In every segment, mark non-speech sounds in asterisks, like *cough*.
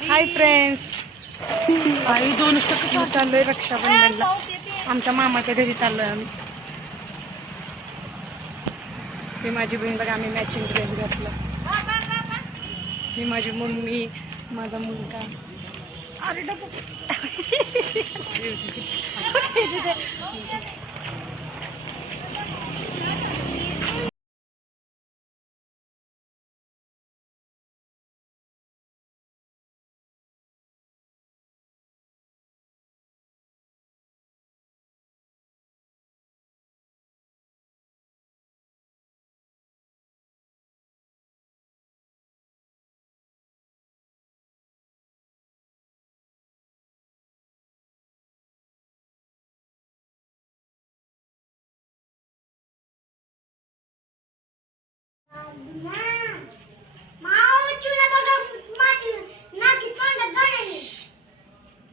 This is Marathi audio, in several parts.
हाय फ्रेंड्स आई दोन चाललोय रक्षाबंधनला. आमच्या मामाच्या घरी चाललोय आम्ही. ही माझी बहीण बघा आम्ही मॅचिंग ड्रेस घातला. ही माझी मम्मी माझा मुलगा. अरे *laughs* *laughs*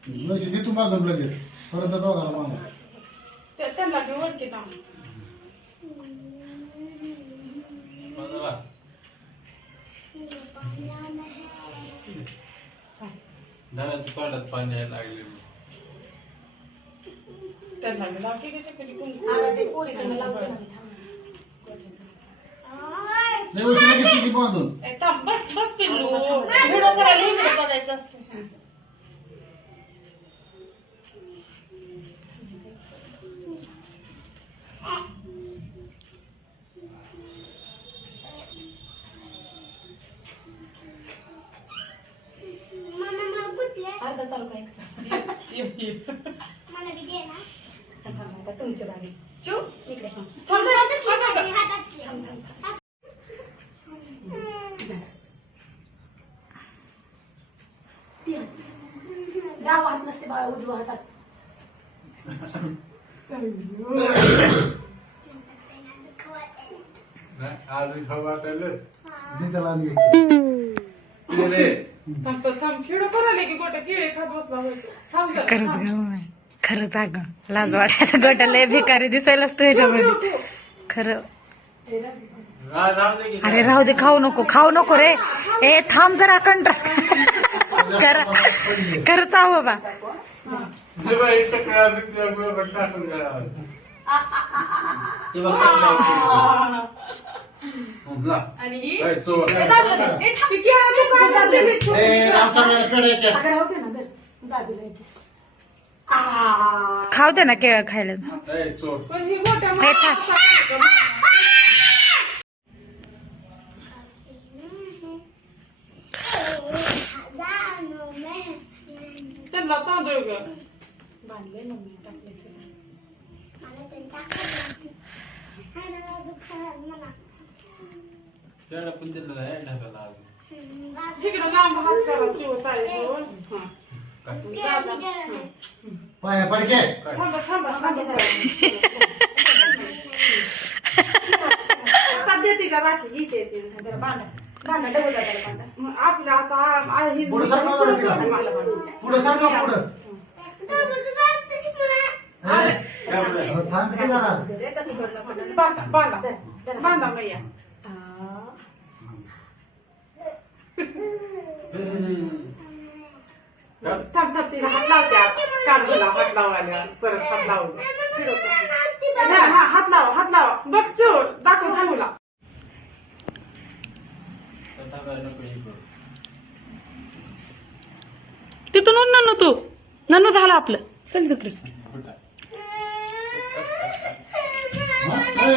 म्हशी तू बाजून लगेच. परत दोघाला मामा त्यांना बी ओळखीत नळाच्या तोंडात पाणी यायला लागले त्यांना बी लाव की कशा कधी कोण नाही उशिरा घेतली की बांधून? ए, थांब, बस बस पिल्लू. व्हिडिओ करायला असतं. अर्धा चालू काय *laughs* तुमच्या बारी चू इकडे. हा. थांब, थांब, थांब, थांब. डावा हात नसते बाळा उजवा हातात नाही आज खाऊ वाटायला दे त्याला आणि रे थांब तो थांब. खेळ करायला की गोट्या? केळे खात बसला होतो थांब जरा, खरंच थांब. ग खरंच अगं लाज वाटायचं गोटा लय भिकारी दिसायलाच तू ह्याच्यामध्ये खरं. दे की अरे राहू दे खाऊ नको खाऊ नको रे. ए थांब जरा कंट्रा कर खरंच आहो बाबा. नाही बाई, टकरा बिकरा गोळा ही. त्यांना तांदूळ ग बांधले मम्मी टाकले पण दिलं नाही ढगाला आज. इकडं लांब हात करा चिवत आहे दोन. हा. काय? पाया पडके? थांबा थांबा थांबा आता देते का राखी जरा बांधा डबल आता आ- आ- ही- पुढं सरका बरं तिला. मला बांधायचं. पुढे सांग ना पुढं आलं. काय बोलाय? अहो, थांब की जरा बांधा बांधा बांधा मैया काय? थांब थांब तिला हात हात लावायला परत हात हा हा, हात लावा हात लावा बघ चिव दाखव चिवला तसा काय नको हे करू. तिथून उठ ननू तू ननू झालं आपलं चल तिकडे? हा?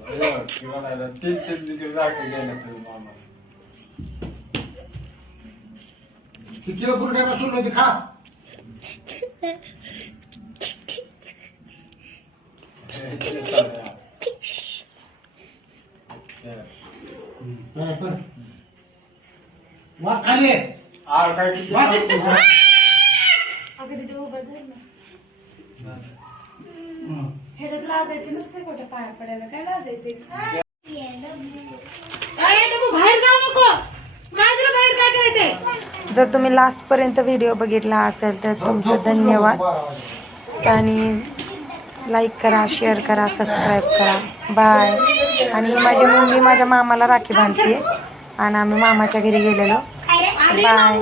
बरं, किंवा नाही, तीन तीन दिवस राखी गेल्या तरी मामा. ती किलो बुरड्याला सोडलं होती खा ए, ते चालेल. ए, पाया पड वाट खाली आहे. आ, काय किती वाट. अगं तिथे उभं धर ना हं. ह्याच्यात लाजायचं नसते कुठे पाया पडायला काय लाजायचे जर तुम्ही लास्ट पर्यंत व्हिडिओ बघितला असेल तर तुमचं धन्यवाद. आणि लाईक करा शेअर करा सबस्क्राईब करा. बाय आणि माझी मम्मी माझ्या मामाला राखी बांधते आणि आम्ही मामाच्या घरी गेलेलो. बाय